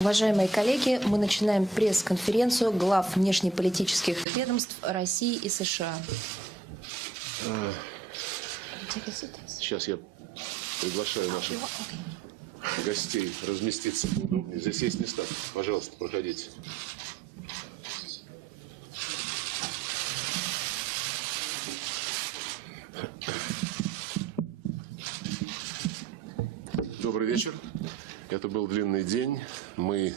Уважаемые коллеги, мы начинаем пресс-конференцию глав внешнеполитических ведомств России и США. Сейчас я приглашаю наших гостей разместиться поудобнее. Здесь есть места. Пожалуйста, проходите. Добрый вечер. Это был длинный день. Мы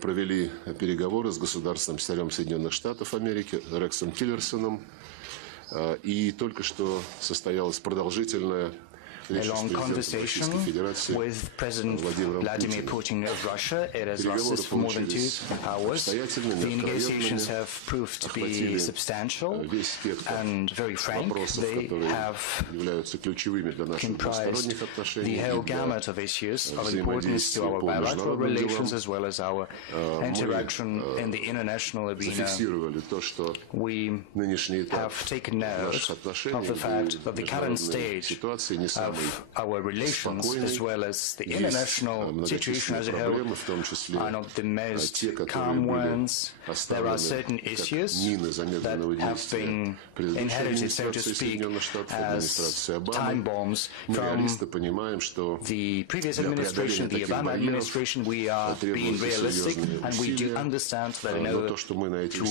провели переговоры с государственным секретарем Соединенных Штатов Америки Рексом Тиллерсоном. И только что состоялась продолжительная a long conversation with President Vladimir Putin of Russia. It has lasted for more than 2 hours. The negotiations have proved to be substantial and very frank. They have comprised the whole gamut of issues of importance to our bilateral relations as well as our interaction in the international arena. We have taken note of the fact that the current stage of our relations as well as the international situation as a whole are not the most calm ones. There are certain issues that have been inherited, so to speak, as time bombs from the previous administration, the Obama administration. We are being realistic, and we do understand that in order to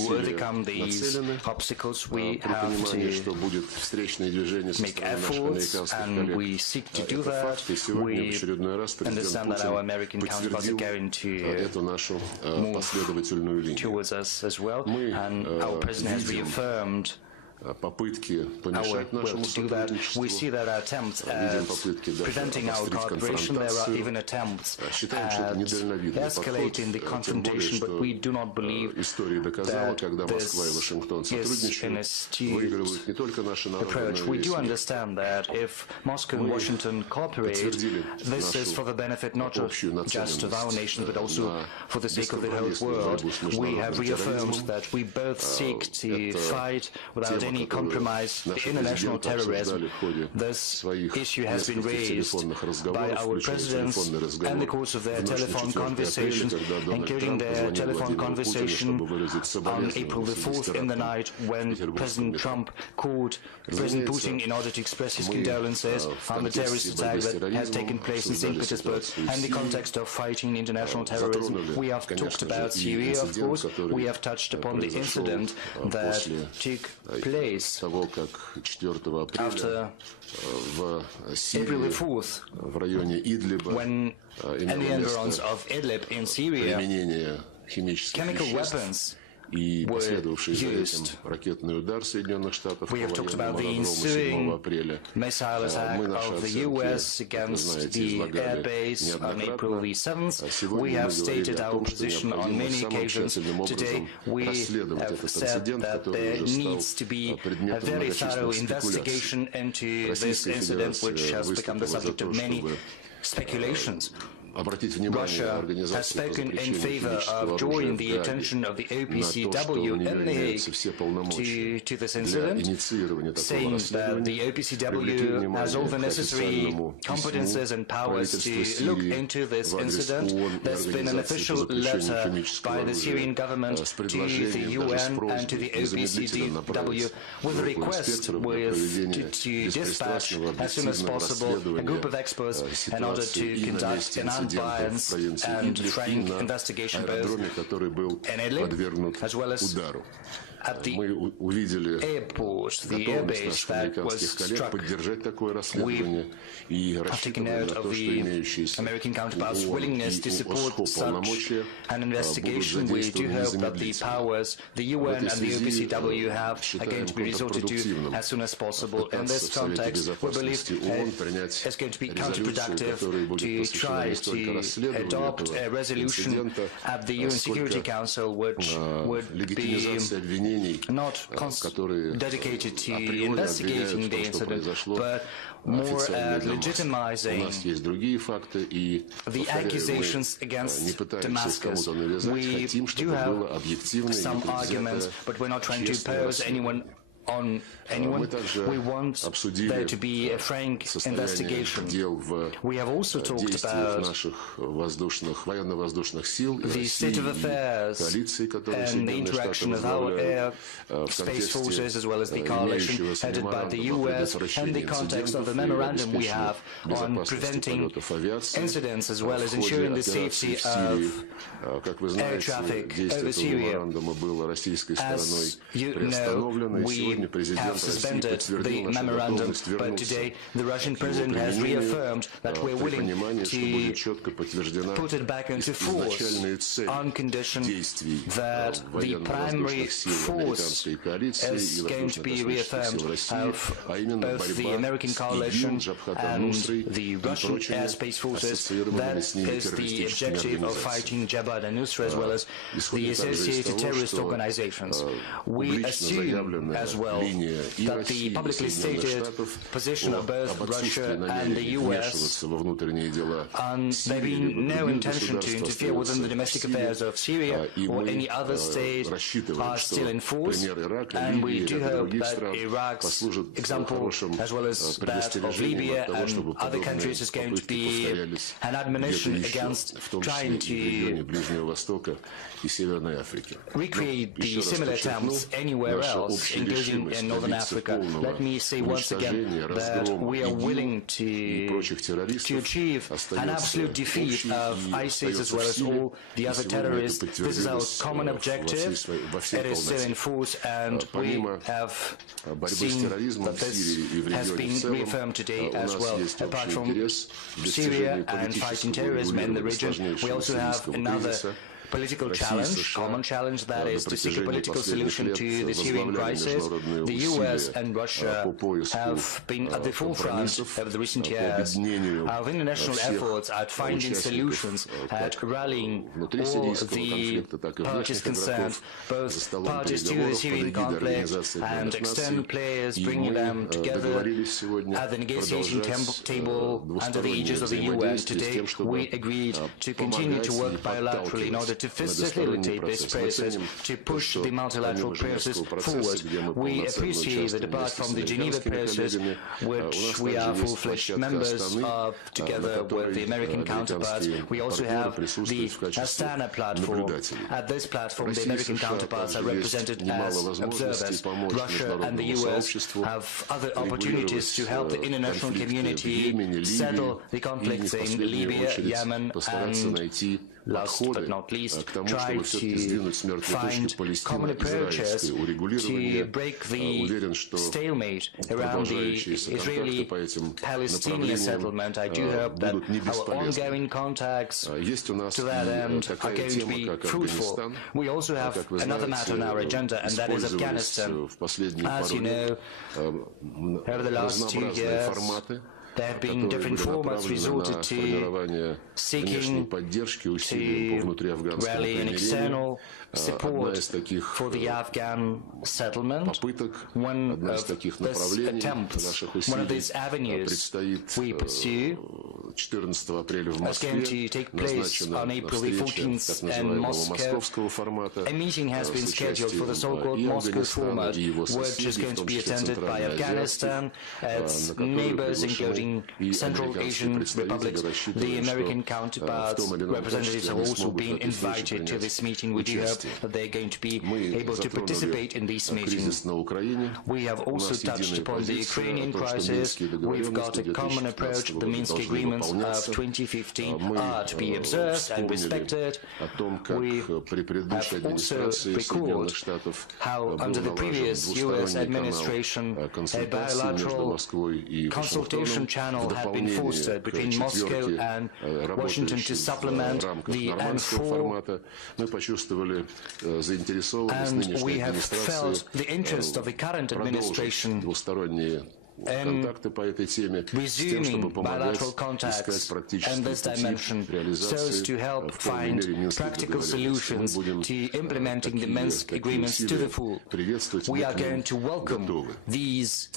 overcome these obstacles, we have to make efforts, and we seek to do that. We understand that our American counterparts are going to move towards us as well, and our president has reaffirmed our will to do that. We see that attempts at preventing our cooperation. There are even attempts at escalating the confrontation, but we do not believe that this is an astute approach. We do understand that if Moscow and Washington cooperate, this is for the benefit not just of our nation, but also for the sake of the whole world. We have reaffirmed that we both seek to fight without any compromise the international terrorism. This issue has been raised by our presidents in the course of their telephone conversations, including their telephone conversation on April the 4th in the night when President Trump called President Putin in order to express his condolences on the terrorist attack that has taken place in St. Petersburg. In the context of fighting international terrorism, we have talked about Syria, of course. We have touched upon the incident that took place after April the 4th, when in the environs of Idlib in Syria, chemical weapons were used. We have talked about the ensuing missile attack of the U.S. against the air base on April the 7th. We have stated our position on many occasions. Today we have said that there needs to be a very thorough investigation into this incident, which has become the subject of many speculations. Russia has spoken in favor of drawing the attention of the OPCW in The Hague to this incident, saying that the OPCW has all the necessary competences and powers to look into this incident. There's been an official letter by the Syrian government to the UN and to the OPCW with a request to dispatch as soon as possible a group of experts in order to conduct an unbiased and frank investigation both in Idlib as well as at the airport, the airbase that was struck. We have taken note of the American counterparts' willingness to support such an investigation. We do hope that the powers the UN and the OPCW have are going to be resorted to as soon as possible. In this context, we believe it's going to be counterproductive to try to adopt a resolution at the UN Security Council which would be not dedicated to investigating the incident, but more at legitimizing the accusations against Damascus. We do have some arguments, but we're not trying to oppose anyone on anyone. We want there to be a frank investigation. We have also talked about the state of affairs and the interaction of our air space forces as well as the coalition headed by the US, and the context of the memorandum we have on preventing incidents as well as ensuring the safety of air traffic over Syria. As you know, we have suspended the memorandum, but today the Russian president has reaffirmed that we're willing to put it back into force on condition that the primary force is going to be reaffirmed of both the American coalition and the Russian airspace forces. That is the objective of fighting Jabhat al-Nusra as well as the associated terrorist organizations. We assume as well that the publicly stated position of both Russia and the US, and there being no intention to interfere within the domestic affairs of Syria or any other state, are still in force, and we do hope that Iraq's example, as well as that of Libya and other countries, is going to be an admonition against trying to recreate the similar attempts anywhere else, including in Northern Africa. Let me say once again that we are willing to achieve an absolute defeat of ISIS as well as all the other terrorists. This is our common objective. It is still in force, and we have seen that this has been reaffirmed today as well. Apart from Syria and fighting terrorism in the region, we also have another political challenge, common challenge, that is to seek a political solution to the Syrian crisis. The US and Russia have been at the forefront over the recent years of international efforts at finding solutions, at rallying all the parties concerned, both parties to the Syrian conflict and external players, bringing them together at the negotiation table under the aegis of the UN. Today, we agreed to continue to work bilaterally in order to facilitate this process, to push the multilateral process forward. We appreciate that apart from the Geneva process, which we are full-fledged members of together with the American counterparts, we also have the Astana platform. At this platform, the American counterparts are represented as observers. Russia and the US have other opportunities to help the international community settle the conflicts in Libya, Yemen, and last but not least, try to find common approaches to break the stalemate around the Israeli-Palestinian settlement. I do hope that our ongoing contacts to that end are going to be fruitful. We also have another matter on our agenda, and that is Afghanistan. As you know, over the last 2 years, there have been different formats resorted to seeking to rally an external support for the Afghan settlement. One of these attempts, one of these avenues we pursue, is going to take place on April the 14th in Moscow. A meeting has been scheduled for the so-called Moscow format, which is going to be attended by Afghanistan, its neighbors, including Central Asian republics. The American counterparts representatives have also been invited to this meeting. We do hope that they're going to be able to participate in this meeting. We have also touched upon the Ukrainian crisis. We've got a common approach. The Minsk agreements of 2015 are to be observed and respected. We have also recalled how under the previous US administration a bilateral consultation channel had been fostered between Moscow and Washington to supplement the N4, and we have felt the interest of the current administration контакты по этой теме с тем, чтобы помогать искать практические пути реализации в полной мере Минских договоренностей. Мы будем такие усилия приветствовать, мы к ним готовы.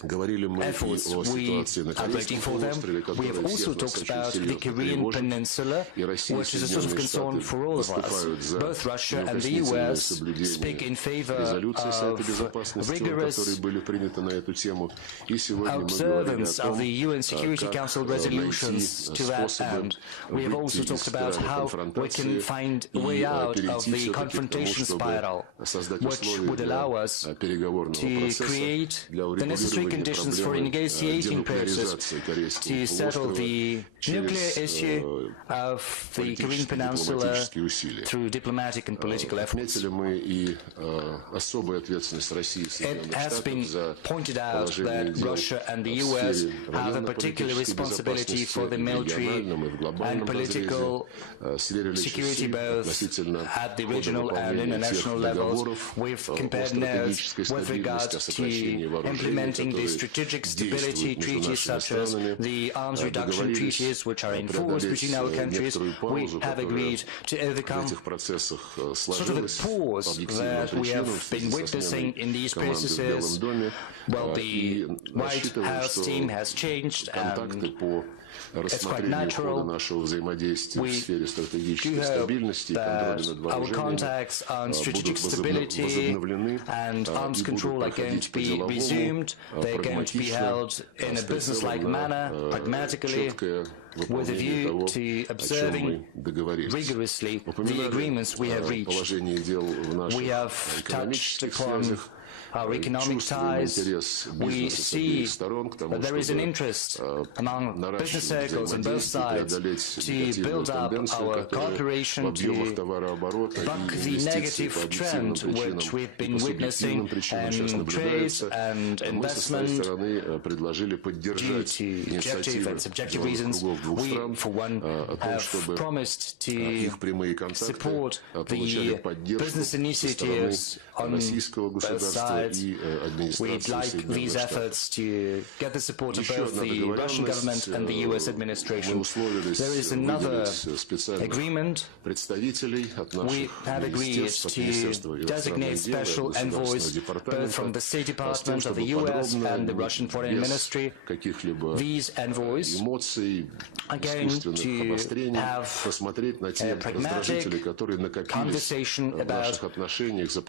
Говорили мы и о ситуации на Корейском полуострове, которая всех нас очень серьезно тревожит, и Россия и Соединенные Штаты выступают за неукоснительное соблюдение резолюций Совета Безопасности, которые были приняты на эту тему. И сегодня мы говорили о том, как найти способы выйти из спирали конфронтации и перейти все-таки к тому, чтобы создать условия для переговорного процесса, для урегулирования проблемы денуклеаризации Корейского полуострова через политические усилия. Отметили мы и особую ответственность России и Соединенных Штатов за положение дел в сфере военно-политической безопасности в региональном и в глобальном разрезе, сверились усилия относительно хода выполнения тех договоров о стратегической стабильности, о сокращении вооружений, которые действуют между нашими странами, договорились преодолеть некоторую паузу, которая в этих процессах сложилась по объективным причинам в связи со сменой команды в Белом доме, и рассчитываем, что контакты по рассмотрению хода нашего взаимодействия в сфере стратегической стабильности и контроля над вооружением будут возобновлены и будут проходить по-деловому, прагматично, с прицелом на четкое выполнение того, о чем мы договорились. Упоминали положение дел в наших экономических связях. Our economic ties, we see that there is an interest among business circles on both sides to build up our cooperation to buck the negative trend which we've been witnessing in trade and investment due to objective and subjective reasons. We, for one, have promised to support the business initiatives on both sides. We'd like these efforts to get the support of both the Russian government and the US administration. There is another agreement. We have agreed to designate special envoys both from the State Department of the US and the Russian Foreign Ministry. These envoys are going to have a pragmatic conversation about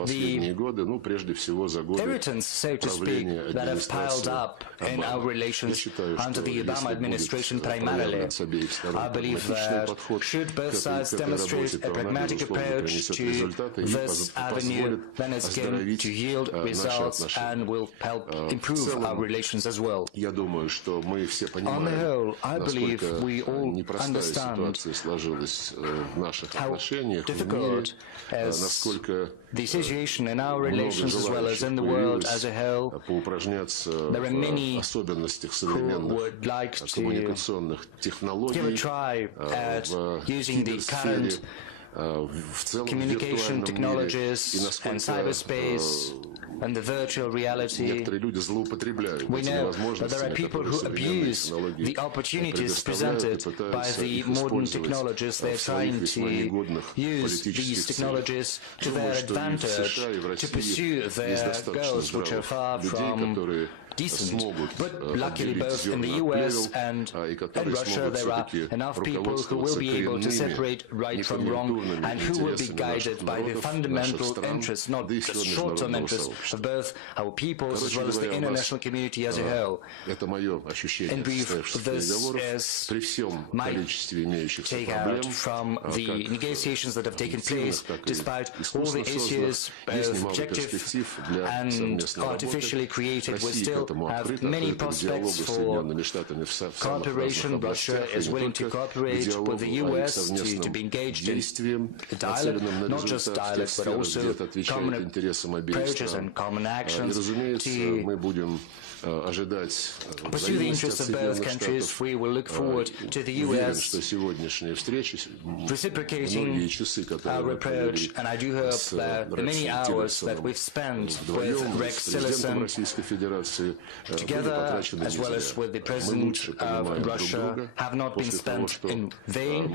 the irritants, so to speak, that have piled up in our relations under the Obama administration primarily. I believe that should both sides demonstrate a pragmatic approach to this avenue, then it's going to yield results and will help improve our relations as well. On the whole, I believe we all understand how difficult the situation in our relations as well as in the world as a whole. There are many who would like to give a try at using the current communication technologies and cyberspace and the virtual reality. We know that there are people who abuse the opportunities presented by the modern technologies. They're trying to use these technologies to their advantage to pursue their goals, which are far from decent. But luckily both in the US and in Russia there are enough people who will be able to separate right from wrong and who will be guided by the fundamental interests, not just short-term interests of both our peoples as well as the international community as a whole. In brief, this is my take-out from the negotiations that have taken place. Despite all the issues, both objective and artificially created, we still have many prospects for cooperation. Russia is willing to cooperate with the US to be engaged in dialogue, not just dialogue, but also common approaches and common actions to pursue the interests of both countries. We will look forward to the US reciprocating our approach, and I do hope that the many hours that we've spent with Rex Tillerson, together, as well as with the President of Russia, have not been spent in vain.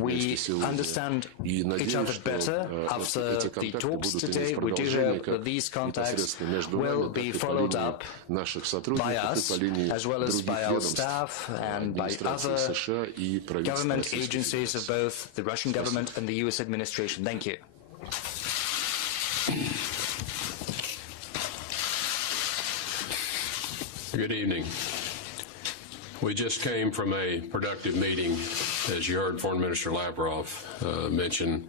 We understand each other better after the talks today. We do hope that these contacts will be followed up by us, as well as by our staff and by other government agencies of both the Russian government and the US administration. Thank you. Good evening. We just came from a productive meeting, as you heard Foreign Minister Lavrov mention,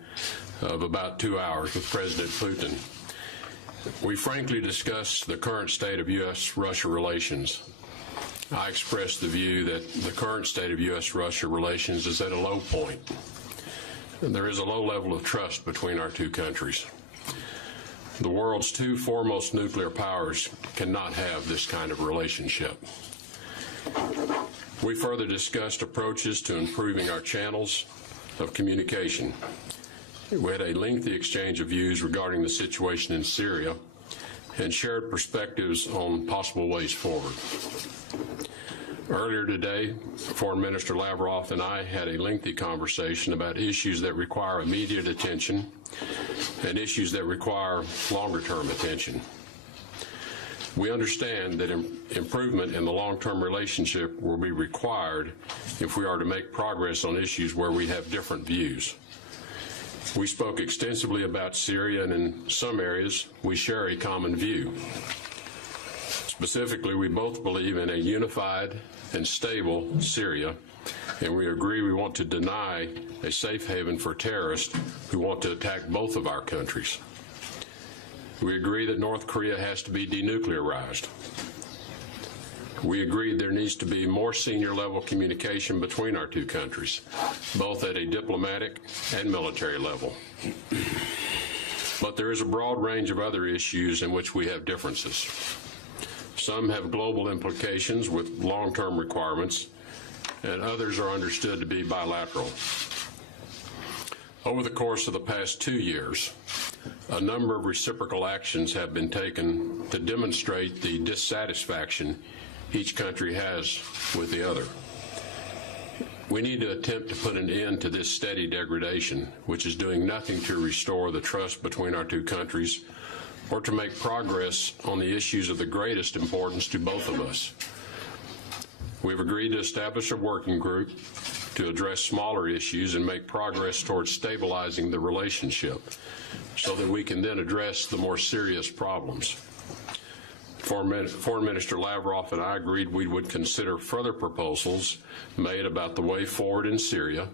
of about 2 hours with President Putin. We frankly discussed the current state of U.S.-Russia relations. I expressed the view that the current state of U.S.-Russia relations is at a low point. There is a low level of trust between our two countries. The world's two foremost nuclear powers cannot have this kind of relationship. We further discussed approaches to improving our channels of communication. We had a lengthy exchange of views regarding the situation in Syria and shared perspectives on possible ways forward. Earlier today, Foreign Minister Lavrov and I had a lengthy conversation about issues that require immediate attention and issues that require longer-term attention. We understand that improvement in the long-term relationship will be required if we are to make progress on issues where we have different views. We spoke extensively about Syria, and in some areas, we share a common view. Specifically, we both believe in a unified and stable Syria, and we agree we want to deny a safe haven for terrorists who want to attack both of our countries. We agree that North Korea has to be denuclearized. We agreed there needs to be more senior level communication between our two countries, both at a diplomatic and military level. But there is a broad range of other issues in which we have differences. Some have global implications with long-term requirements, and others are understood to be bilateral. Over the course of the past 2 years, a number of reciprocal actions have been taken to demonstrate the dissatisfaction each country has with the other. We need to attempt to put an end to this steady degradation, which is doing nothing to restore the trust between our two countries or to make progress on the issues of the greatest importance to both of us. We've agreed to establish a working group to address smaller issues and make progress towards stabilizing the relationship so that we can then address the more serious problems. Foreign Minister Lavrov and I agreed we would consider further proposals made about the way forward in Syria,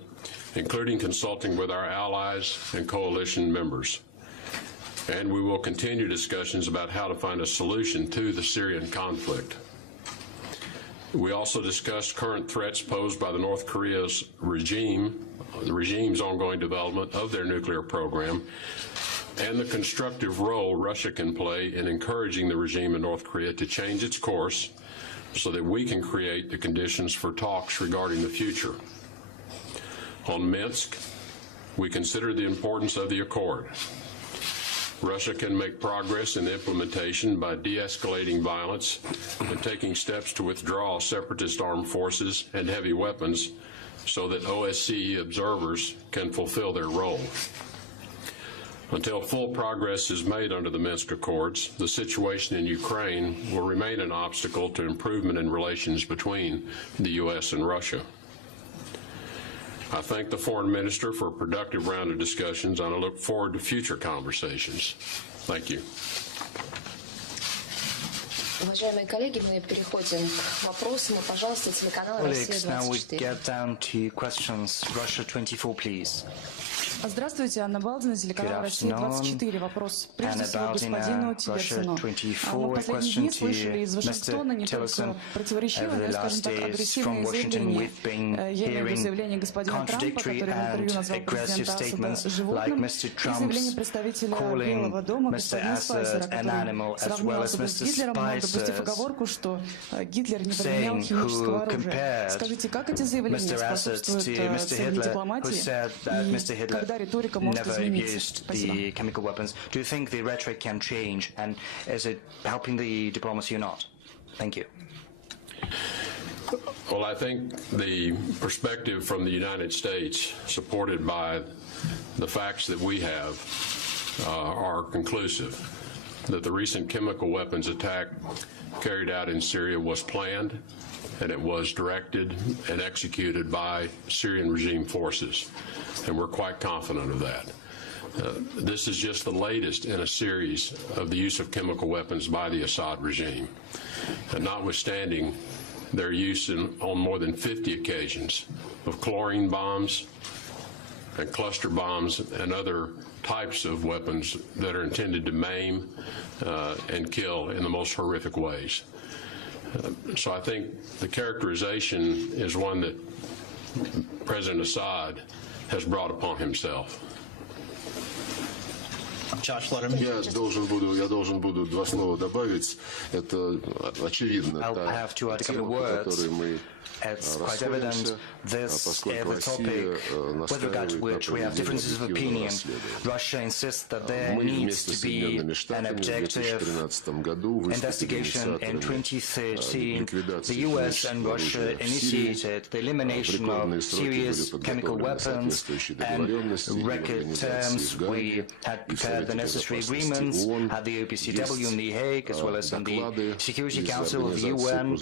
including consulting with our allies and coalition members. And we will continue discussions about how to find a solution to the Syrian conflict. We also discussed current threats posed by the North Korea's the regime's ongoing development of their nuclear program, and the constructive role Russia can play in encouraging the regime in North Korea to change its course so that we can create the conditions for talks regarding the future. On Minsk, we consider the importance of the accord. Russia can make progress in the implementation by de-escalating violence and taking steps to withdraw separatist armed forces and heavy weapons so that OSCE observers can fulfill their role. Until full progress is made under the Minsk Accords, the situation in Ukraine will remain an obstacle to improvement in relations between the U.S. and Russia. I thank the Foreign Minister for a productive round of discussions, and I look forward to future conversations. Thank you. Уважаемые коллеги, мы переходим к вопросам. Пожалуйста, телеканал Colleagues, now we get down to questions. Russia 24, please. Здравствуйте, Анна Балдина, телеканал «Россия-24». Вопрос прежде всего господину Тиллерсону. Мы в последние дни слышали из Вашингтона не только противоречивые, но, скажем так, агрессивные заявления. Я имею в виду заявление господина Трампа, который в интервью назвал президента Асада животным, и заявление представителя Белого дома господина Спайсера, который сравнил Асада с Гитлером, но допустив оговорку, что Гитлер не применял химического оружия. Скажите, как эти заявления способствуют цели дипломатии? И never used the chemical weapons. Do you think the rhetoric can change, and is it helping the diplomacy or not? Thank you. Well, I think the perspective from the United States, supported by the facts that we have, are conclusive, that the recent chemical weapons attack carried out in Syria was planned, and it was directed and executed by Syrian regime forces, and we're quite confident of that. This is just the latest in a series of the use of chemical weapons by the Assad regime, and notwithstanding their use on more than 50 occasions of chlorine bombs and cluster bombs and other types of weapons that are intended to maim and kill in the most horrific ways. So I think the characterization is one that President Assad has brought upon himself. Я должен буду два слова добавить. Это очевидно. Которые мы It's quite evident this is the topic with regard to which we have differences of opinion. Russia insists that there needs to be an objective investigation. In 2013, the US and Russia initiated the elimination of serious chemical weapons, and record terms we had prepared the necessary agreements at the OPCW in The Hague, as well as in the Security Council of the UN.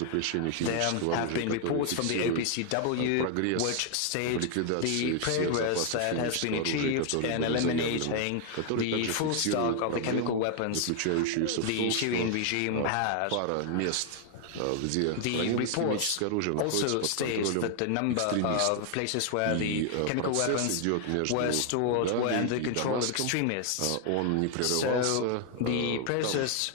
There have been reports from the OPCW which state the progress that has been achieved in eliminating the full stock of the chemical weapons the Syrian regime had. The reports also state that the number of places where the chemical weapons were stored were under the control of extremists. So the process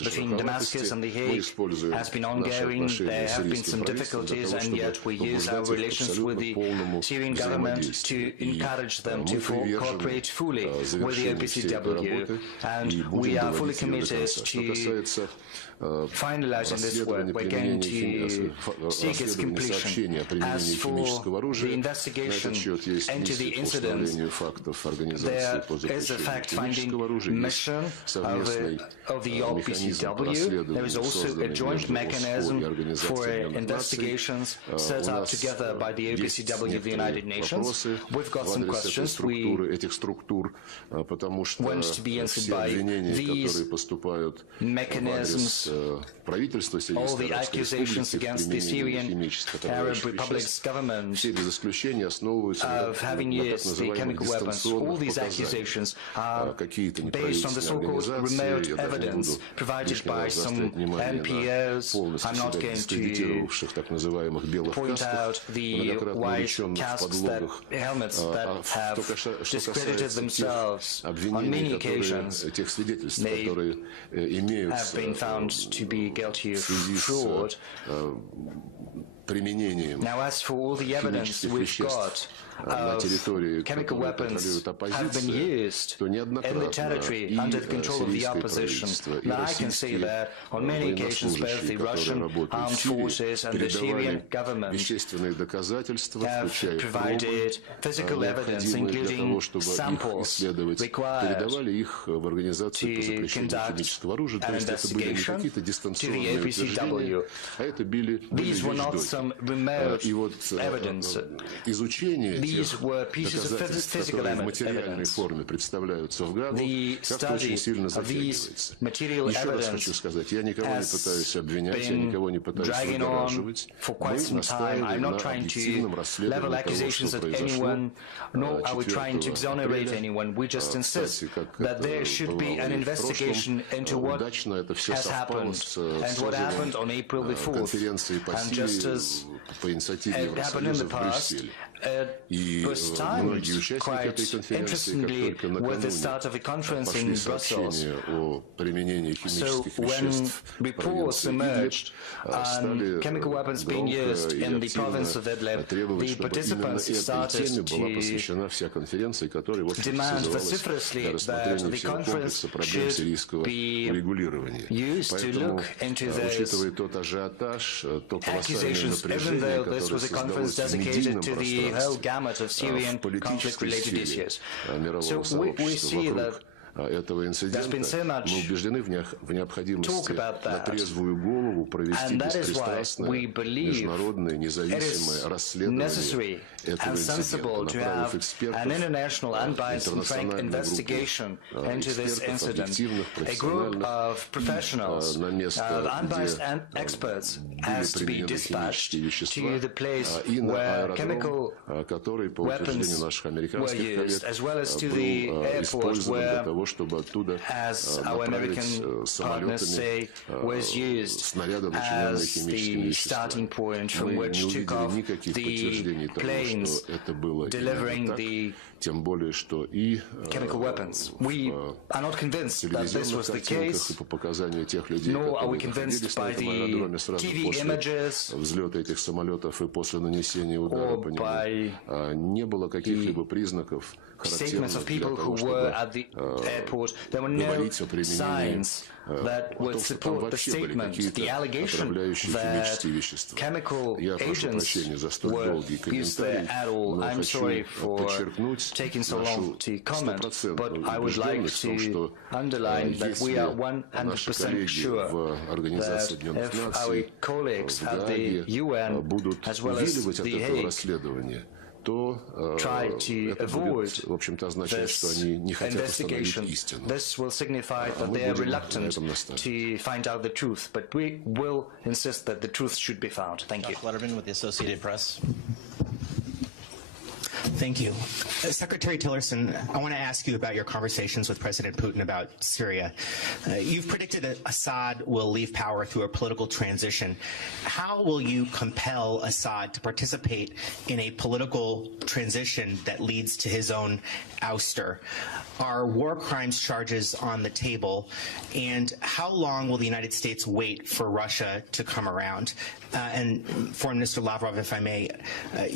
between Damascus and The Hague has been ongoing. There have been some difficulties, and yet we use our relations with the Syrian government to encourage them to cooperate fully with the OPCW, and we are fully committed to finalizing this work. We're going to seek its completion. As for the investigation into the incident, there is a fact-finding mission of the OPCW. There is also a joint mechanism for investigations set up together by the OPCW of the United Nations. We've got some questions we want to be answered by these mechanisms. All the accusations against the Syrian Arab Republic's government of having used the chemical weapons, all these accusations are based on the so-called remote evidence provided by some NPOs. I'm not going to point out the white casks, helmets that have discredited themselves on many occasions. They have been found to be guilty of fraud. Now, as for all the evidence we've got of chemical weapons have been used in the territory under the control of the opposition. Now, I can say that on many occasions both the Russian armed forces and the Syrian government have provided physical evidence, including samples required to conduct an investigation to the OPCW. These were not some remote evidence. These were pieces of physical evidence. The study of these material evidence has been dragging on for quite some time. I'm not trying to level accusations at anyone, nor are we trying to exonerate anyone. We just insist that there should be an investigation into what has happened and what happened on April the 4th. And just as it happened in the past, it was timed quite interestingly with the start of a conference in Brussels. So when reports emerged on chemical weapons being used in the province of Idlib, the participants started to demand vociferously that the conference should be used to look into those accusations, even though this was a conference dedicated to the whole gamut of Syrian conflict-related issues. So we see that этого инцидента. so Мы убеждены в необходимости на трезвую голову провести беспристрастное, международное, независимое расследование этого инцидента, направив экспертов, интернациональную группу экспертов, объективных, профессиональных, на место, где были применены химические вещества, и на аэродром, который, по утверждению наших американских коллег, был использован для того, чтобы оттуда направить самолетами снаряды, начиненные химическими веществами. Мы не увидели никаких подтверждений того, что это было именно так, тем более, что и в телевизионных картинках и по показанию тех людей, которые находились на этом аэродроме сразу после взлета этих самолетов и после нанесения удара по нему, не было каких-либо признаков, характерных для того, чтобы говорить о применении that would support the statement, the allegation that chemical agents were used there at all. I'm sorry for taking so long to comment, but I would like to underline that we are 100% sure that if our colleagues at the UN as well as the Hague try to avoid this investigation, this will signify that they are reluctant to find out the truth, but we will insist that the truth should be found. Thank you. Josh Letterman with the Associated Press. Thank you. Secretary Tillerson, I want to ask you about your conversations with President Putin about Syria. You've predicted that Assad will leave power through a political transition. How will you compel Assad to participate in a political transition that leads to his own ouster? Are war crimes charges on the table? And how long will the United States wait for Russia to come around? And Foreign Minister Lavrov, if I may,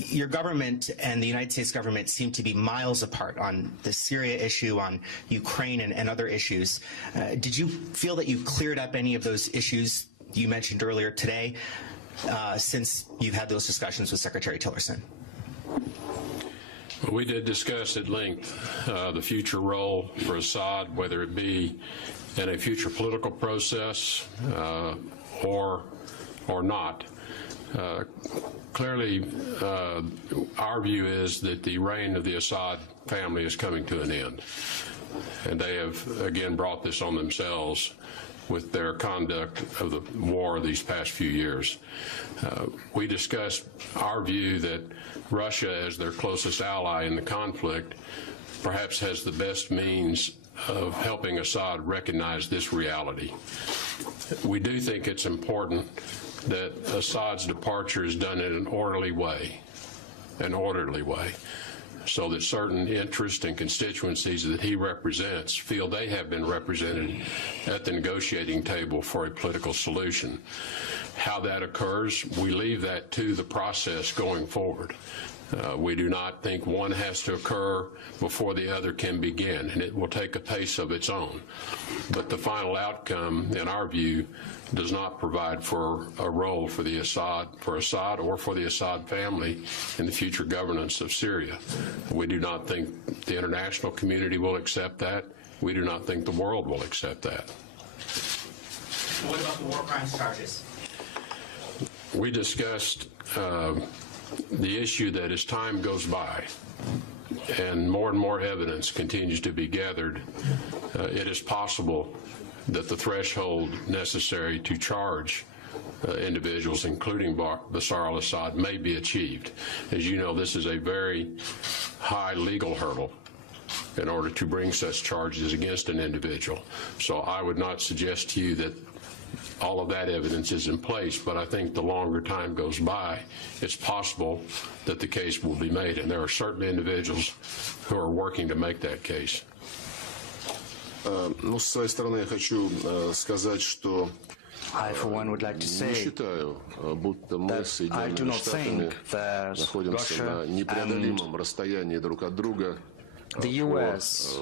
your government and the United States government seem to be miles apart on the Syria issue, on Ukraine and other issues. Did you feel that you cleared up any of those issues you mentioned earlier today since you've had those discussions with Secretary Tillerson? Well, we did discuss at length the future role for Assad, whether it be in a future political process or not. Clearly, our view is that the reign of the Assad family is coming to an end. And they have, again, brought this on themselves with their conduct of the war these past few years. We discussed our view that Russia, as their closest ally in the conflict, perhaps has the best means of helping Assad recognize this reality. We do think it's important that Assad's departure is done in an orderly way, so that certain interests and constituencies that he represents feel they have been represented at the negotiating table for a political solution. How that occurs, we leave that to the process going forward. We do not think one has to occur before the other can begin, and it will take a pace of its own. But the final outcome, in our view, does not provide for a role for Assad or for the Assad family in the future governance of Syria. We do not think the international community will accept that. We do not think the world will accept that. What about the war crimes charges? We discussed the issue that as time goes by and more evidence continues to be gathered, it is possible that the threshold necessary to charge individuals, including Bashar al-Assad, may be achieved. As you know, this is a very high legal hurdle in order to bring such charges against an individual. So I would not suggest to you that all of that evidence is in place, but I think the longer time goes by, it's possible that the case will be made, and there are certain individuals who are working to make that case. Ну, с своей стороны я хочу сказать, что I, for one, would like to say не считаю, будто мы с Соединенными Штатами находимся на непреодолимом расстоянии друг от друга the US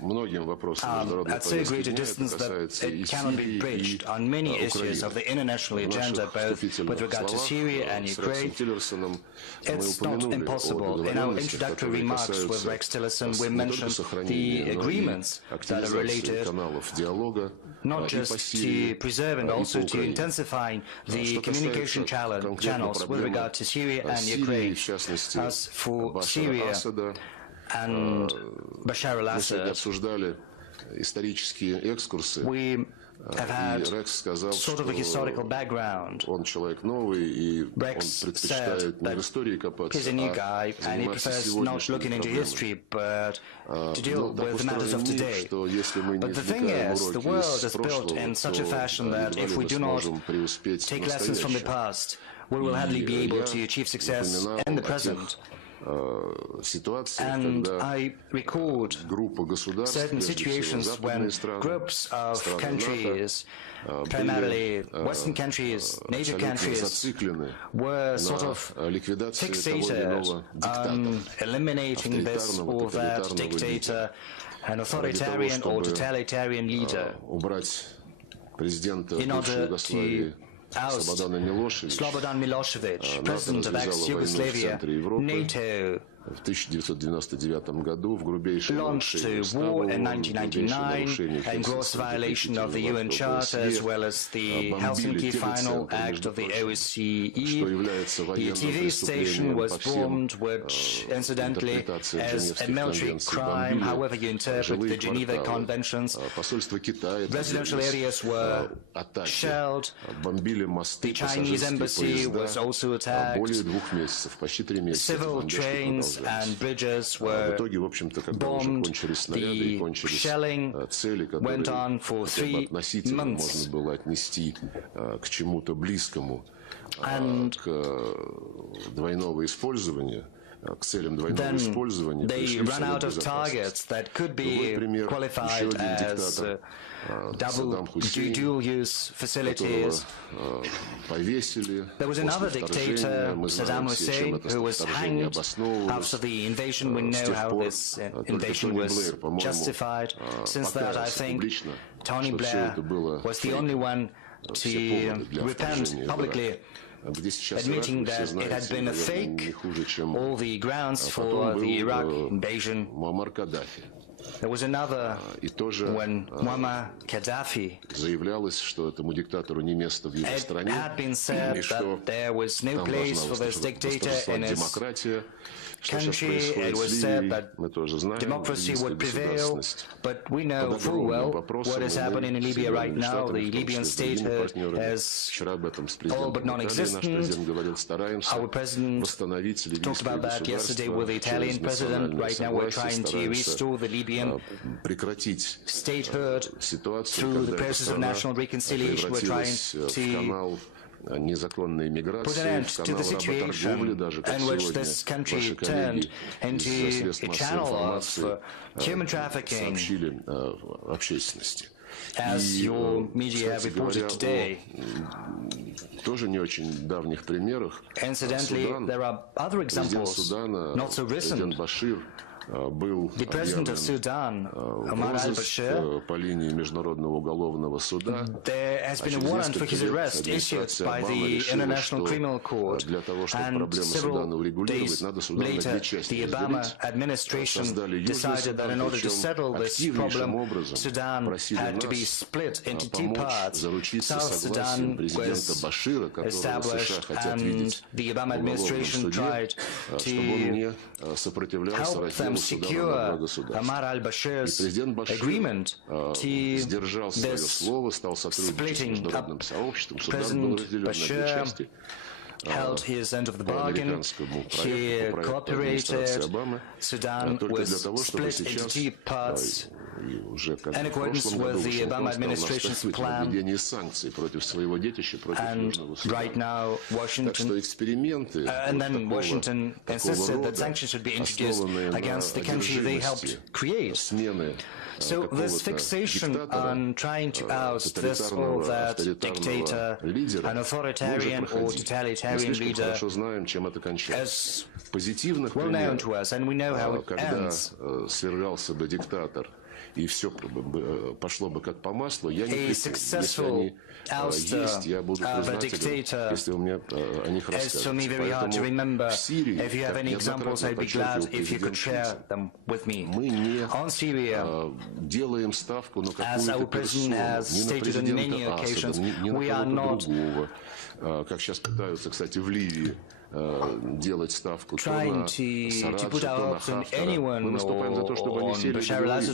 многим вопросам международной at so повестки great a дня. Это distance that касается и it cannot be Сирии, bridged и on many issues of Украины. the international В agenda, наших both with вступительных regard to словах Syria and с Рексом Ukraine. Тиллерсоном мы It's not упомянули о impossible. In our договоренностях, introductory которые remarks with касаются Rex Tillerson, we не только mentioned the сохранения, но и agreements that are активизации related каналов диалога not и по just Сирии, to preserve and и по also to Украине. intensify the Что communication касается конкретно channels with проблемы regard to Syria and Сирии, Ukraine. в частности, As for Башара Syria Асада, and Bashar мы сегодня al-Assad, обсуждали исторические экскурсы. we have had И Рекс сказал, sort of a historical background. он человек новый, и он Rex предпочитает said не в истории копаться, he's a new guy а and he заниматься prefers not сегодняшними looking into проблемами. history but to deal Так with the matters of устроен мир, today. что если мы не But the thing извлекаем is, the уроки world из is built прошлого, in such a то fashion that едва if ли we мы do not сможем преуспеть в take lessons from the настоящем. past, we will hardly be able to achieve success in the present. Ситуациях, And когда I recalled группа государств, certain прежде всего situations when западные страны, groups of страны countries, НАТО, primarily были Western countries, NATO абсолютно countries, зациклены were sort на of ликвидации того или fixated иного диктатора, on eliminating this авторитарного, or that тоталитарного dictator, an Ради того, authoritarian or чтобы totalitarian leader, убрать президента in order бывшей Югославии to oust Слободана Милошевича Slobodan Milosevic, НАТО president of развязала войну в ex-Yugoslavia, центре Европы NATO в 1999 году в грубейшем launched нарушении to устава war in ООН, в грубейшем 1999 нарушении and gross Хельсинкского violation of the UN заключительного Charter акта as well as the бомбили Helsinki Final телецентр, Act между of the прочим, OSCE. что является The военным TV station преступлением was по всем bombed, which incidentally интерпретациям as a Женевских military конвенций, crime, бомбили however you interpret the жилые Geneva кварталы. Conventions. Посольство Китая Residential areas were атаки, shelled. бомбили мосты, The Chinese embassy пассажирские was поезда. also attacked. Более 2 месяцев, почти 3 месяца. эти Civil бомбежки trains продолжались. and bridges В were итоге, в общем-то, когда уже bombed. кончились снаряды и The кончились shelling цели, went которые on for хотя бы 3 относительно months. можно было отнести к чему-то близкому, And к двойного использования, к целям двойного then использования, they пришли в ran Совет out of Безопасности. targets that could Другой be пример, еще qualified один as диктатор, Саддам Хусейн, dual-use facilities. которого повесили There was после another вторжения. dictator, Мы Saddam знаем все, чем Hussein, это who was вторжение hanged обосновывалось. after the invasion. We С know тех how пор this только invasion Тони was Блэр, по-моему, justified. Since that, I покаялся think публично, Tony что все Blair это было was the фейк. only one Все to поводы для repent вторжения в publicly, Ирак. Где сейчас admitting Ирак, вы that все it had знаете, been a наверное, не fake, хуже, чем all the grounds for потом the Iraq был invasion. Муаммар Каддафи. There was another И тоже when Muammar Gaddafi, заявлялось, что этому диктатору не место в его it стране, had been said и что that there was no там place должна for this dictator in восторжествовать his демократия. Что сейчас country. It происходит was с said Ливией, that мы тоже знаем, democracy ливийская would prevail, государственность. but we know Под full well огромным вопросом, what is и мы happening in с Libya right Соединенными now. Штатами, The в том числе Libyan с другими statehood партнерами, has вчера об этом с all президентом but Италии наш non-existent. президент говорил, стараемся Our president восстановить talked ливийское about that yesterday государство with the Italian через president. национальное Right now we're согласие, trying to стараемся restore the Libyan прекратить statehood ситуацию, through the когда эта process of страна national reconciliation. We're trying превратилась в to канал незаконной put an миграции, end в to канал the работорговли, situation даже как in which сегодня this country ваши turned коллеги из into средств a массовой channel информации of human trafficking, сообщили общественности. as И, your media кстати reported говоря, today. о тоже не очень давних примерах. Incidentally, Судан, there are other президент examples, Судана, not so президент recent. Башир, был The president of объявлен Sudan, в Omar розыск al-Bashir, по линии Международного уголовного суда. there has been a через warrant for несколько his лет arrest issued администрация by Обамы the решила, International что Criminal Court, для того, чтобы and проблемы Судана several урегулировать, days надо Судан на later, две части the Obama разделить. administration Создали Южный decided that Судан, in order to причем settle this активнейшим problem, образом Sudan просили had to be нас split into two помочь parts. заручиться South согласием Sudan президента was Башира, которого США established, хотят and видеть the в Obama уголовном administration суде, tried чтобы он to не сопротивлялся help разделу them Судана на secure два государства. Amar И al-Bashir's президент Башир agreement to сдержал свое this слово, стал сотрудничать с splitting международным up. сообществом. Судан был President разделен на две Bashir части. held his end of the По bargain. американскому He проекту администрации cooperated. Обамы. Sudan Только для was того, чтобы split into сейчас two parts in accordance with the Obama administration's plan, and right now Washington, and then Washington insisted that sanctions should be introduced against the country they helped create. So this fixation on trying to oust this or that dictator, an authoritarian or totalitarian leader, is well known to us, and we know how it ends. И все пошло бы как по маслу, я не присутствую. Если они есть, я буду признателен, если вы мне о них расскажете. Поэтому в Сирии, if you have any examples, I'd be glad if you could share them with me. Мы не делаем ставку на какую-то персону, не на президента Асада, не на кого-то другого, как сейчас пытаются, кстати, в Ливии, делать ставку то на Сараджа, то на Хафтара. Мы выступаем за то, чтобы они сели и договорились.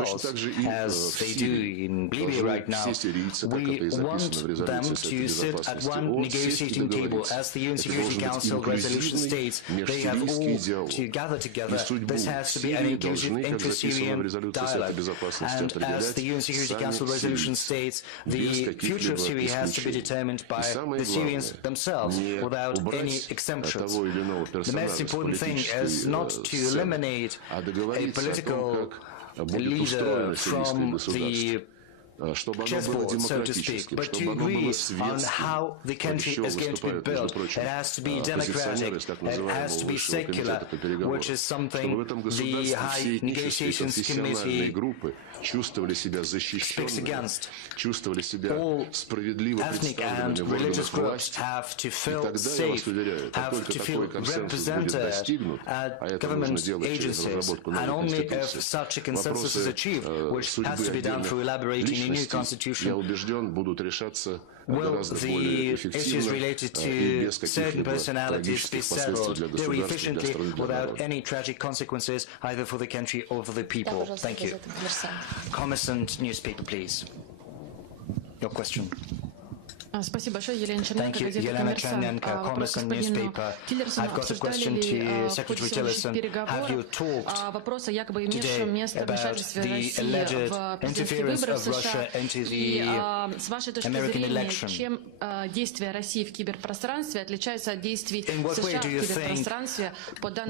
Точно так же и в Сирии. Должны все сирийцы, как это и записано в резолюции Совета Безопасности, сесть и договориться. Это должен быть инклюзивный межсирийский диалог. И судьбу Сирии должны, как записано в резолюции Совета Безопасности, определять сами сирийцы, без каких-либо исключений. И самое главное, не exemptions. The most important thing is not to eliminate a political leader from the chessboard, so to speak, but to agree on how the country is going to be built. It has to be democratic, it has to be secular, which is something the High Negotiations Committee speaks against. All ethnic and religious groups have to feel safe, have to feel represented at government agencies, and only if such a consensus is achieved, which has to be done through elaborating a new constitution, will the issues related to certain personalities be settled very efficiently without any tragic consequences either for the country or for the people. Thank you. Commerçant newspaper, please. Your question. Спасибо большое, Елена Черненко, Thank you, Елена Черненко, Commerçant newspaper. I've got a question to Secretary Tillerson. Have you talked today about the alleged interference of Russia into the American election? In what way do you think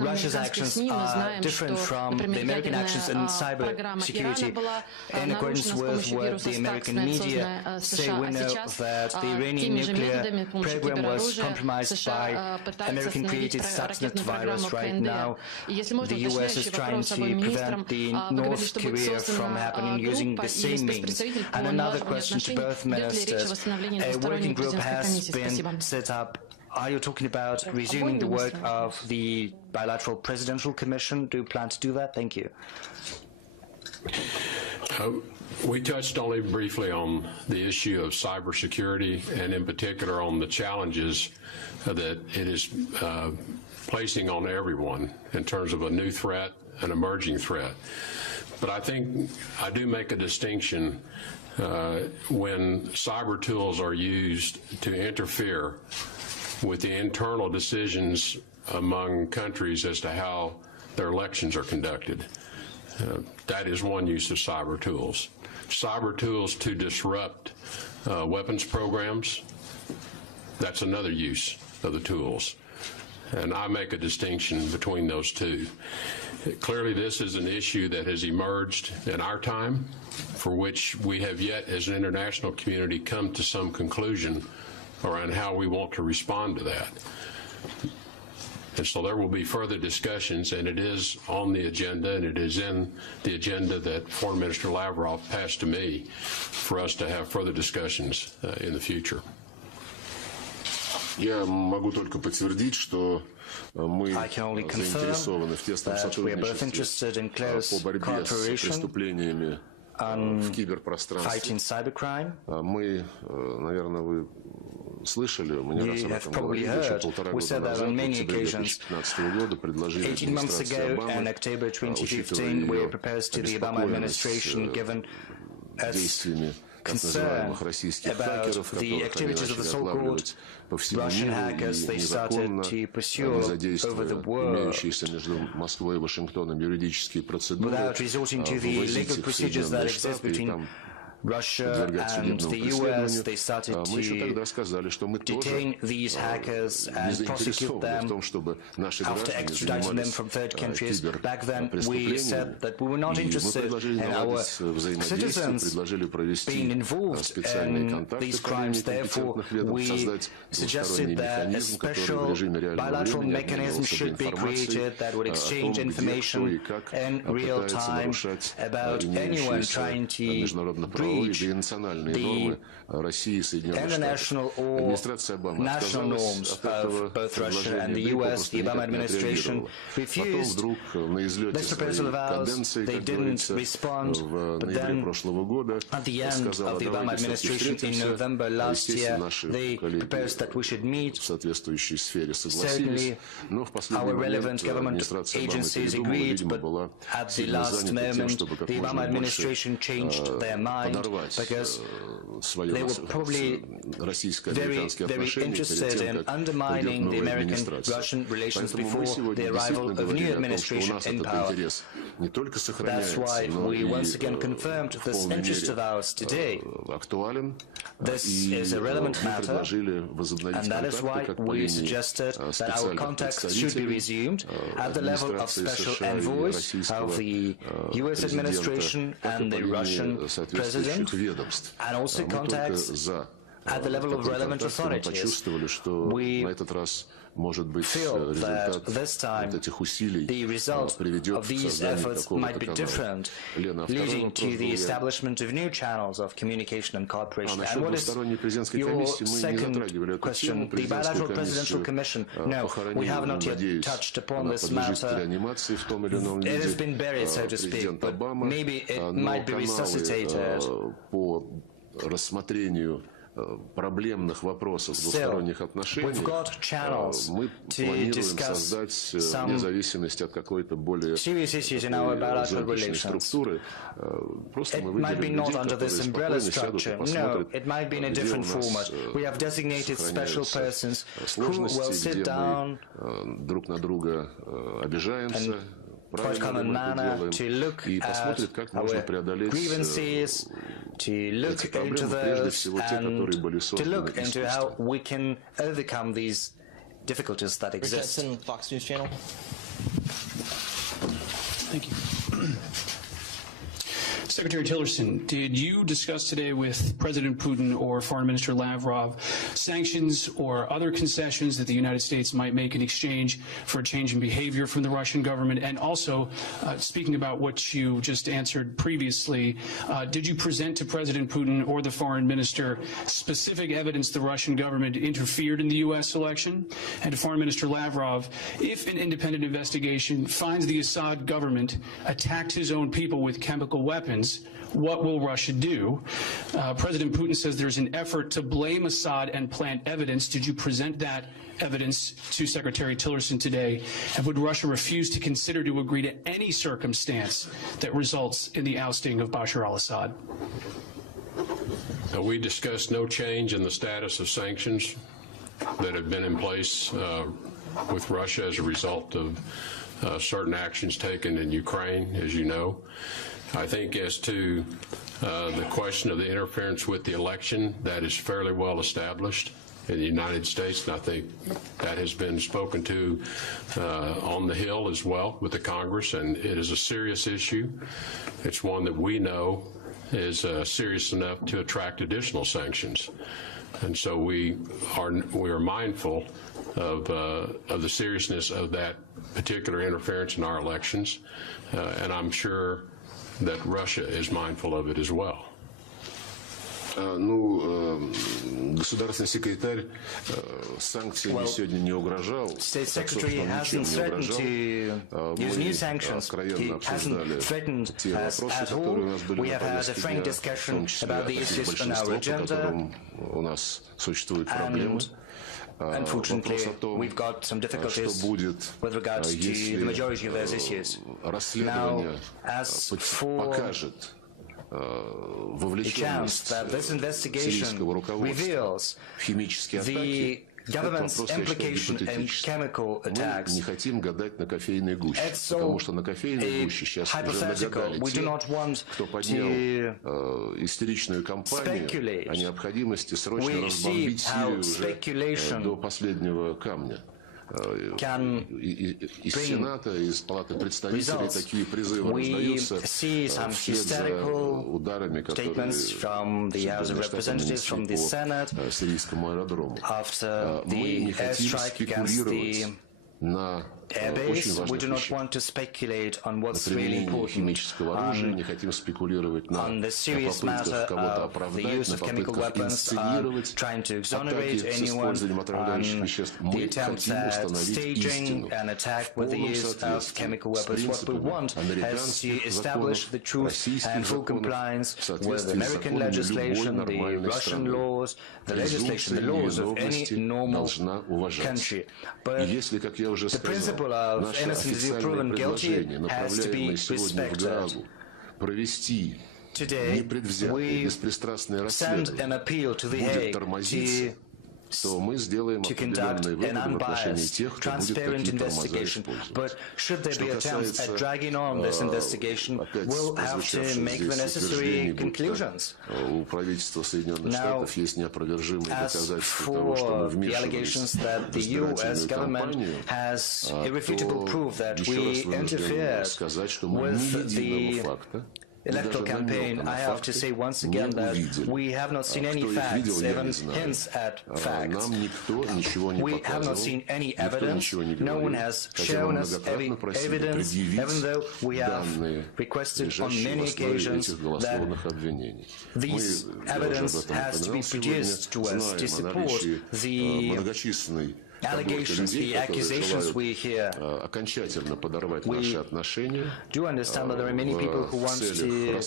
Russia's actions are different from the American actions in cyber security? In accordance with what the American media say, we know that the Iranian nuclear program was compromised by American-created Stuxnet virus. Right now, the U.S. is trying to prevent the North Korea from happening using the same means. And another question to both ministers. A working group has been set up. Are you talking about resuming the work of the bilateral presidential commission? Do you plan to do that? Thank you. We touched only briefly on the issue of cybersecurity and in particular on the challenges that it is placing on everyone in terms of a new threat, an emerging threat. But I think I do make a distinction when cyber tools are used to interfere with the internal decisions among countries as to how their elections are conducted. That is one use of cyber tools. Cyber tools to disrupt weapons programs, that's another use of the tools. And I make a distinction between those two. Clearly, this is an issue that has emerged in our time, for which we have yet, as an international community, come to some conclusion around how we want to respond to that. And so there will be further discussions, and it is on the agenda, and it is in the agenda that Foreign Minister Lavrov passed to me for us to have further discussions in the future. Я могу только подтвердить, что мы заинтересованы в тесном сотрудничестве по борьбе с преступлениями в киберпространстве. Мы, наверное, вы слышали, мы не раз об этом говорили, еще 1,5 года назад, в октябре 2015 года предложили администрации Обамы, учитывая ее обеспокоенность действиями concern about the activities of the so-called Russian hackers they started to pursue over the world without resorting to the legal procedures that exist between Russia and the US. They started to detain these hackers and prosecute them after extraditing them from third countries. Back then, we said that we were not interested in our citizens being involved in these crimes. Therefore, we suggested that a special bilateral mechanism should be created that would exchange information in real time about anyone trying to breach the international or national norms of both Russia and the US. The Obama administration refused this proposal of ours. They didn't respond. But then, at the end of the Obama administration in November last year, they proposed that we should meet. Certainly, our relevant government agencies agreed, but at the last moment, the Obama administration changed their mind, because they were probably very, very interested in undermining the American-Russian relations before the arrival of new administration in power. That's why we once again confirmed this interest of ours today. This is a relevant matter, and that is why we suggested that our contacts should be resumed at the level of special envoys of the US administration and the Russian president, and also contacts at the level of relevant authorities. We feel that this time the result of these efforts might be different, leading to the establishment of new channels of communication and cooperation. And what is your second question? The bilateral presidential commission? No, we have not yet touched upon this matter. It has been buried, so to speak, but maybe it might be resuscitated. проблемных вопросов двусторонних отношений, мы планируем создать, вне зависимости от какой-то более зонтичной структуры, просто мы выделим людей, которые спокойно сядут и посмотрят, где у нас сохраняются сложности, где мы друг на друга обижаемся, правильно мы это делаем, и посмотрят, как можно преодолеть to look into those and to look into how we can overcome these difficulties that exist. Richardson, Fox News Channel. Thank you. Secretary Tillerson, did you discuss today with President Putin or Foreign Minister Lavrov sanctions or other concessions that the United States might make in exchange for a change in behavior from the Russian government? And also, speaking about what you just answered previously, did you present to President Putin or the Foreign Minister specific evidence the Russian government interfered in the U.S. election? And to Foreign Minister Lavrov, if an independent investigation finds the Assad government attacked his own people with chemical weapons, what will Russia do? President Putin says there's an effort to blame Assad and plant evidence. Did you present that evidence to Secretary Tillerson today? And would Russia refuse to consider to agree to any circumstance that results in the ousting of Bashar al-Assad? We discussed no change in the status of sanctions that have been in place with Russia as a result of certain actions taken in Ukraine, as you know. I think as to the question of the interference with the election, that is fairly well established in the United States, and I think that has been spoken to on the Hill as well with the Congress, and it is a serious issue. It's one that we know is serious enough to attract additional sanctions. And so we are mindful of the seriousness of that particular interference in our elections, and I'm sure that Russia is mindful of it as well. Государственный секретарь санкциями сегодня не угрожал. State Secretary hasn't threatened to use new sanctions. He hasn't threatened us at all. We have had a frank discussion about the issues on our agenda. У нас существуют проблемы. Unfortunately, we've got some difficulties with regards to the majority of those issues. Now, as for вовлеченность сирийского руководства в химические атаки, government's implication in chemical attacks. Мы не хотим гадать на кофейной гуще, потому что на кофейной гуще сейчас уже нагадали те, кто поднял истеричную кампанию о необходимости срочно разбомбить Сирию уже до последнего камня. Из Сената, из Палаты представителей такие призывы раздаются вслед за ударами, которые Соединенные Штаты нанесли по сирийскому аэродрому. Мы не хотим спекулировать на очень важных вещах. На применении химического оружия, не хотим спекулировать на попытках кого-то оправдать, на попытках инсценировать атаки с использованием отравляющих веществ. Мы хотим установить истину в полном соответствии с принципами американских законов, российских законов, в соответствии с законами любой нормальной страны. Презумпция невиновности должна уважаться. И если, как я уже сказал, наше официальное предложение, направляемое сегодня в Гаагу, провести непредвзятое, беспристрастное расследование, будет тормозиться, то мы сделаем определенные выводы в отношении тех, кто будет такие тормоза использовать. Что касается, опять прозвучавших здесь утверждений, будто у правительства Соединенных Штатов есть неопровержимые доказательства того, что мы вмешиваемся в избирательную кампанию, то еще раз вынужден сказать, что мы ни единого факта, electoral campaign, I have to say once again that we have not seen any facts, even hints at facts. We have not seen any evidence. No one has shown us any evidence, even though we have requested on many occasions that this evidence has to be produced to us to support the allegations, the accusations we hear. We do understand that there are many people who want to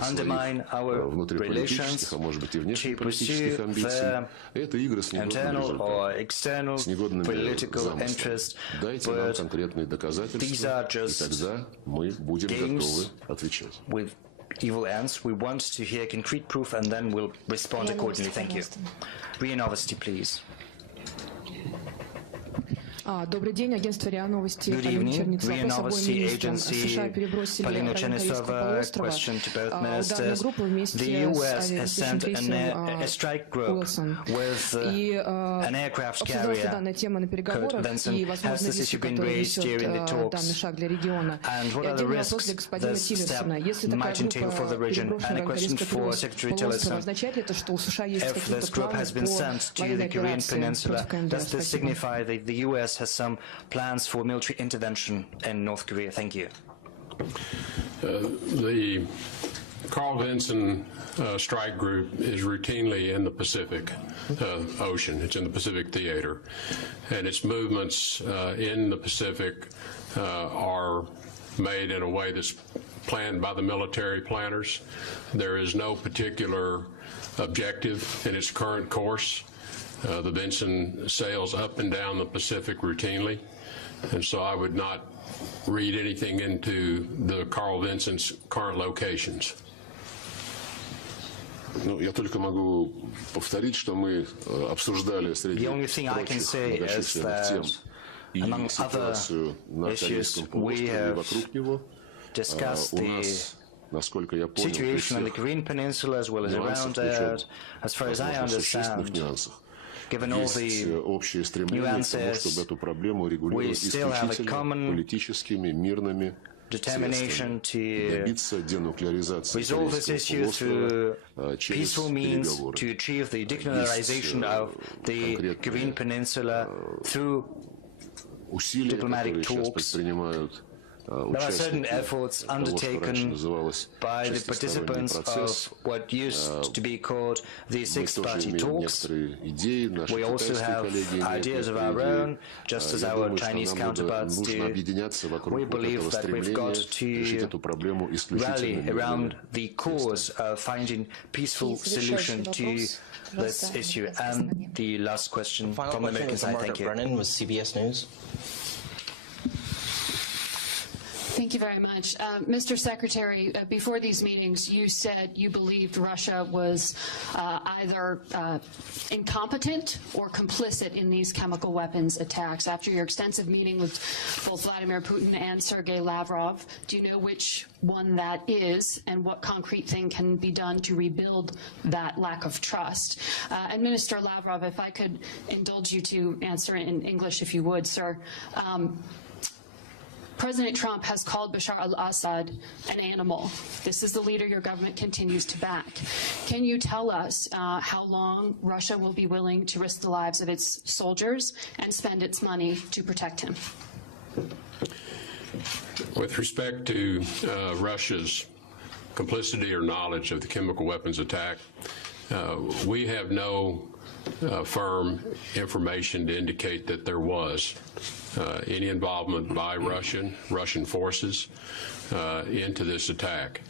undermine our relations, to pursue their internal or external political interests, but these are just games with evil ends. We want to hear concrete proof and then we'll respond accordingly. Thank you. Ria Novosti, please. Добрый день, агентство РИА Новости. Good evening, RIA Novosti Agency. Polina Chernisova, question to both ministers. The US has sent a strike group with an aircraft carrier. Kurt Benson, has this issue been raised during the talks? And what are the risks this step might entail for the region? And a question for Secretary Tillerson. If this group has been sent to the Korean Peninsula, does this signify that the US has some plans for military intervention in North Korea? Thank you. The Carl Vinson strike group is routinely in the Pacific Ocean. It's in the Pacific Theater. And its movements in the Pacific are made in a way that's planned by the military planners. There is no particular objective in its current course. The Vinson sails up and down the Pacific routinely, and so I would not read anything into the Carl Vinson's current locations. Ну, я только могу повторить, что мы обсуждали среди прочих многочисленных тем и ситуацию на Корейском полуострове вокруг него. У нас, насколько я понял, при всех нюансах, причем возможно существенных нюансах, есть общее стремление к тому, чтобы эту проблему регулировать исключительно политическими, мирными средствами, добиться денуклеаризации Корейского полуострова через переговоры. Есть усилия, которые сейчас предпринимают There are certain efforts undertaken by the participants of what used to be called the six-party talks. We also have ideas of our own, just as our Chinese counterparts do. We believe that we've got to rally around the cause of finding peaceful solution to this issue. And the last question from the American side. Thank you. Brennan with CBS News. Thank you very much. Mr. Secretary, before these meetings, you said you believed Russia was either incompetent or complicit in these chemical weapons attacks. After your extensive meeting with both Vladimir Putin and Sergei Lavrov, do you know which one that is and what concrete thing can be done to rebuild that lack of trust? And Minister Lavrov, if I could indulge you to answer in English, if you would, sir. President Trump has called Bashar al-Assad an animal. This is the leader your government continues to back. Can you tell us how long Russia will be willing to risk the lives of its soldiers and spend its money to protect him? With respect to Russia's complicity or knowledge of the chemical weapons attack, we have no firm information to indicate that there was any involvement by Russian forces into this attack.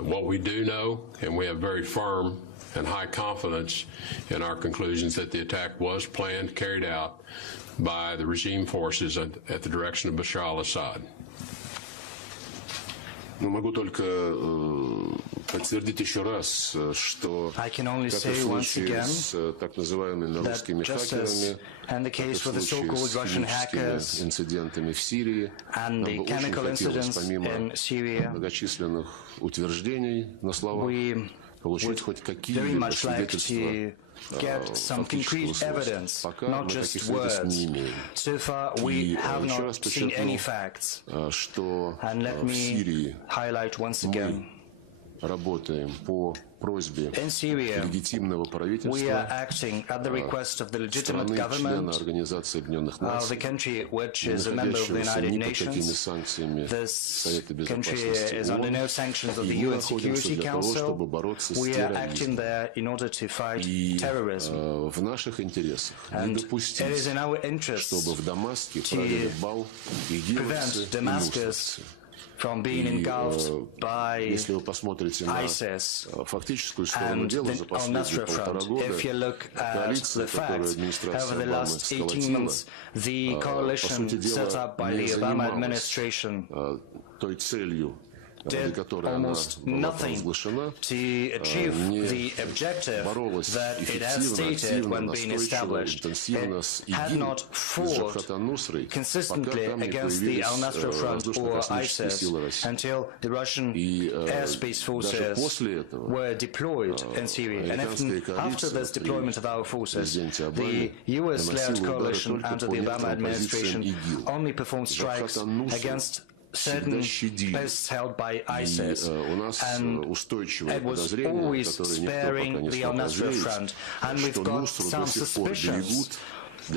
What we do know, and we have very firm and high confidence in our conclusions, that the attack was planned, carried out by the regime forces at the direction of Bashar al-Assad. Могу только подтвердить еще раз, что I can only как say и в once случае again с так называемыми русскими хакерами, and the case with the so-called Russian hackers инцидентами в Сирии, and the chemical incidents in Syria, многочисленных утверждений на словах, получить хоть какие-либо свидетельства get some concrete evidence, not just words. So far, we have not seen any facts. And let me highlight once again. Работаем по просьбе легитимного правительства we are acting at the request of the legitimate government of the country which is a member of the United Nations. This country is under no sanctions of the UN Security Council. We are acting there in order to fight terrorism. And it is in our interest to prevent Damascus from being engulfed by ISIS and the al-Nusra Front. If you look at the facts, over the last 18 months, the coalition set up by the Obama administration did almost nothing to achieve the objective that it had stated when being established. It had not fought consistently against the al-Nusra Front or ISIS until the Russian airspace forces were deployed in Syria. And even after this deployment of our forces, the US-led coalition under the Obama administration only performed strikes against certain posts held by ISIS, and it was always sparing the al-Nusra Front, and we've got some suspicions. We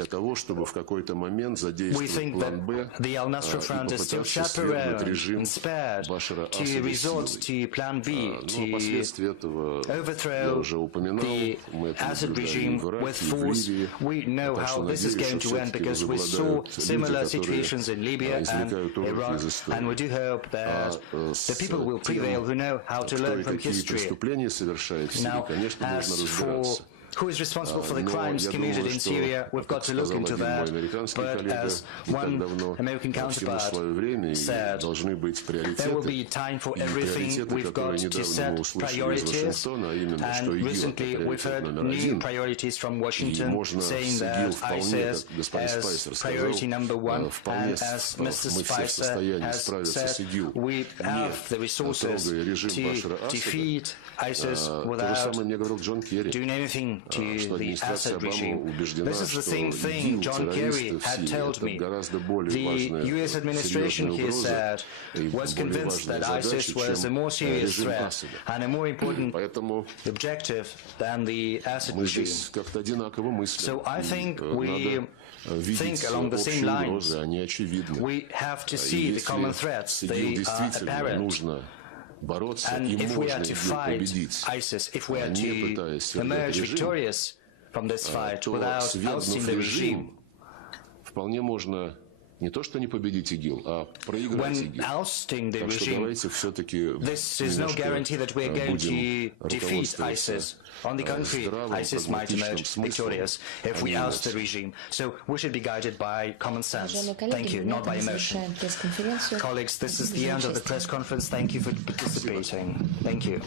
think that the al-Nusra Front is still chaperoned and spared to resort to Plan B, to overthrow the Assad regime with force. We know how this is going to end because we saw similar situations in Libya and Iraq, and we do hope that the people will prevail who know how to learn from history. Now, as for who is responsible for the crimes committed in Syria? We've got to look into that. But as one American counterpart said, there will be time for everything. We've got to set priorities. And recently we've heard new priorities from Washington saying that ISIS is priority number one. And as Mr. Spicer has said, we have the resources to defeat ISIS without doing anything to the Assad regime. This is the same thing John Kerry had told me. The US administration, he said, was convinced that ISIS was a more serious threat and a more important objective than the Assad regime. So I think we think along the same lines. We have to see the common threats. They are apparent. And if we are to fight ISIS, if we are to emerge victorious from this fight without ousting the regime, не то, что не победить ИГИЛ, а проиграть when ИГИЛ. ousting the Так что regime, давайте все-таки this is no guarantee that we are going to defeat ISIS. On the contrary, ISIS might emerge victorious if we oust the regime. So we should be guided by common sense. Thank you, not by emotion. Colleagues, this is the end of the press conference. Thank you for participating. Thank you.